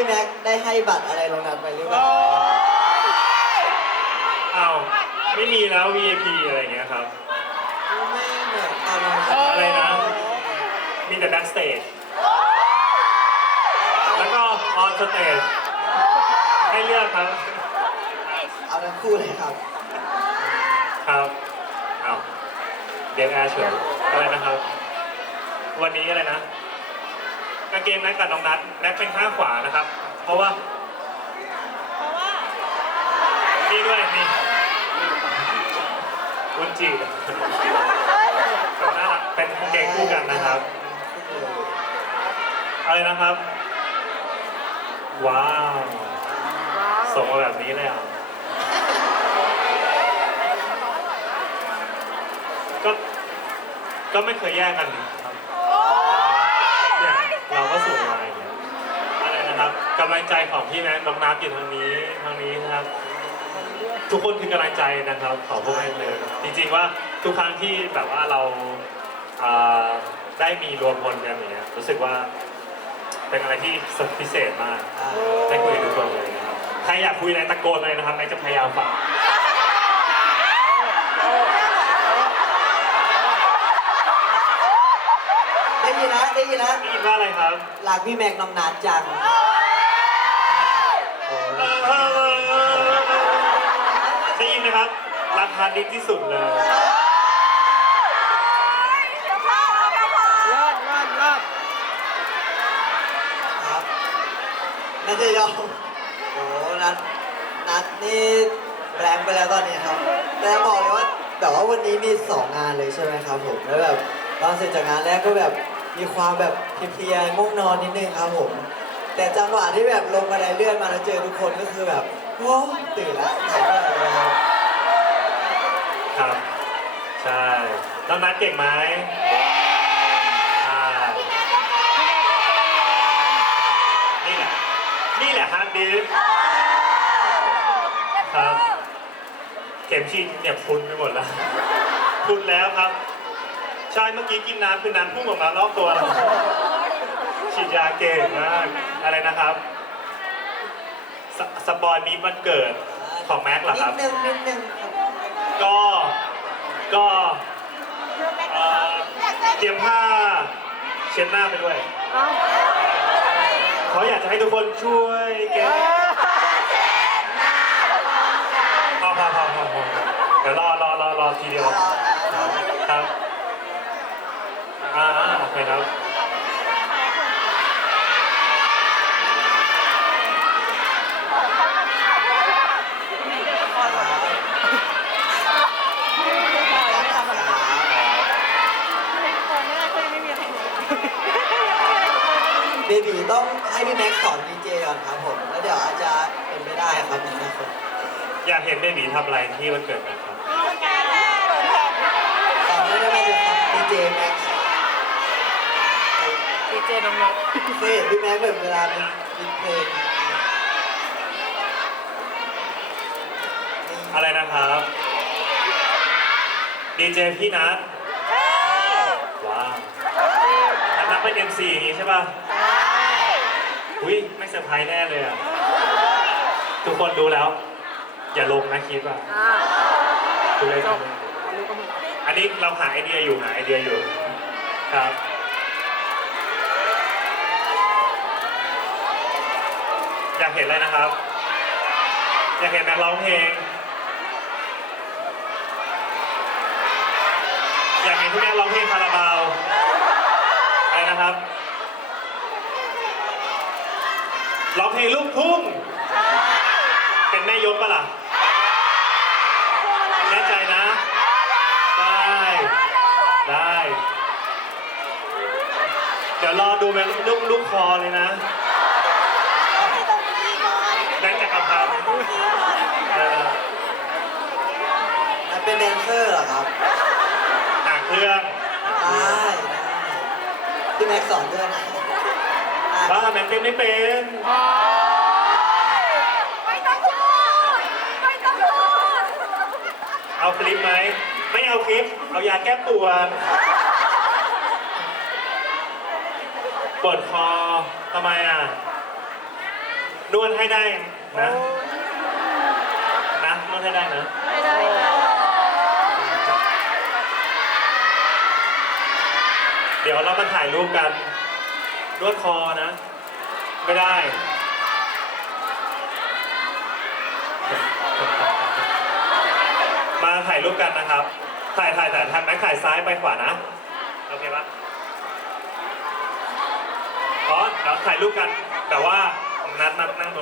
พี่แม็กได้ให้บัตรอะไรลงนัดไปหรือเปล่าอ้าวไม่มีแล้ว VIP อะไรอย่างเงี้ยครับ ไม่เหมือนกันนะคอะไรรับนะ มีแต่ backstage แล้วก็ on stage ให้เลือกครับ เอาทั้งคู่เลยครับ ครับอ้าวเดี๋ยวแอร์เฉยอะไรนะครับ วันนี้อะไรนะ กางเกงแม็กกับน้องนัทแม็กเป็นข้างขวานะครับ เพราะว่านี่ด้วยนี่คุณจีกับน่ารักเป็นกางเกงคู่กันนะครับอะไรนะครับ ว้าวส่งมาแบบนี้เลยอะก็ก็ไม่เคยแยกกันครับเนี่ยเราก็ส่งมาอย่างเงี้ยอะไรนะครับ กำลังใจของพี่แม็กซ์น้องนับอยู่ทางนี้ทางนี้นะครับ ทุกคนคือกำลังใจนะครับของพวกแม็กซ์เลยจริงๆว่าทุกครั้งที่แบบว่าเราอ่าได้มีรวมพลกันอย่างเงี้ยรู้สึกว่าเป็นอะไรที่พิเศษมากอ่าได้คุยกับทุกคนเลยนะครับใครอยากคุยอะไรตะโกนเลยนะครับแม็กซ์จะพยายามฟังได้ยินนะได้ยินนะได้ยินว่าอะไรครับรักพี่แม็กน้องนัดจังโอ้ ได้ยินไหมครับ ราคาดิสที่สุดเลยยอดยอดยอดครับนัดเดียวโอ้นัดนัดนี่แรงไปแล้วตอนนี้ครับ แต่บอกเลยว่าแบบว่าวันนี้มีสองงานเลยใช่ไหมครับผมแล้วแบบตอนเสร็จจากงานแรกก็แบบมีความแบบเพลียๆง่วงนอนนิดนึงครับผม แต่จังหวะที่แบบลงมาไดเลื่อนมาแล้วเจอทุกคนก็คือแบบโอ้ตื่นแล้วหายเหนื่อยเลยครับครับ ใช่น้องนัดเก่งไหมอ่านี่แหละ นี่แหละฮาร์ดดิสก์ครับ เข็มฉีดเนี่ยพุนไปหมดแล้วพุนแล้วครับ ใช่เมื่อกี้กินน้ำคือน้ำพุ่งออกมารอบตัวเรา ฉีดยาเก่งมาก อะไรนะครับสสปอยมีวันเกิดของแม็กซ์เหรอนิครัดบนึงนิดนึงครับก็ก็เอ่อเตรียมผ้าเช็ดหน้าไปด้วยเอาเขาอยากจะให้ทุกคนช่วยเก็บพอพอพอพอพอเดี๋ยวรอรอรอรอทีเดียวครับอ่าโอเคครับ เบบีต้อง ให้พี่แม็กซ์สอนดีเจก่อนครับผม แล้วเดี๋ยวอาจจะเป็นไม่ได้ครับในอนาคตอยากเห็นเบบีทำอะไรที่วันเกิดกันครับสอนไม่ได้ไม่ได้ครับดีเจแม็กซ์ดีเจน้องนัทเคยเห็นพี่แม็กซ์แบบเวลาเป็นมีเพลงอะไรนะครับดีเจพี่นัทว้าวนัทนับเป็น MC อย่างนี้ใช่ป่ะ อุ้ยไม่เซอร์ไพรส์แน่เลยอะ ทุกคนดูแล้ว อย่าลงนะคลิปอะอ่าดูเลยจครับบรู้กันหมดอันนี้เราหาไอเดียอยู่หาไอเดียอยู่ ครับ อยากเห็นอะไรนะครับ อยากเห็นนักร้องเพลง อยากเห็นพี่แม่ร้องเพลงคาราบาวอะไรนะครับ ร้องเพลงลูกทุ่ง เป็นแม่ยกปะล่ะ แน่ใจนะ ได้ ได้ เดี๋ยวรอดูแม่ลูกลูกคอเลยนะแบงค์จักรพันธ์เออนัดเป็นแดนเซอร์เหรอครับห่างเครื่อง ได้ได้พี่แม็กซ์สอนด้วยนะได้ บ้าแม่งเต้นไม่เป็นไม่ต้องพูดไม่ต้องพูดเอาคลิปไหมไม่เอาคลิป เอายาแก้ปวดปวดคอทำไมอะนวดให้ได้นะนะนวดให้ได้นะไม่ได้ค่ะเดี๋ยวเรามาถ่ายรูปกัน นวดคอนะ ไม่ได้ มาถ่ายรูปกันนะครับ ถ่ายถ่ายถ่ายถ่ายแม็ถ่ายซ้ายไปขวานะ โอเคปะอ๋อเดี๋ยวถ่ายรูปกัน แต่ว่านัดนัดนั่งตรง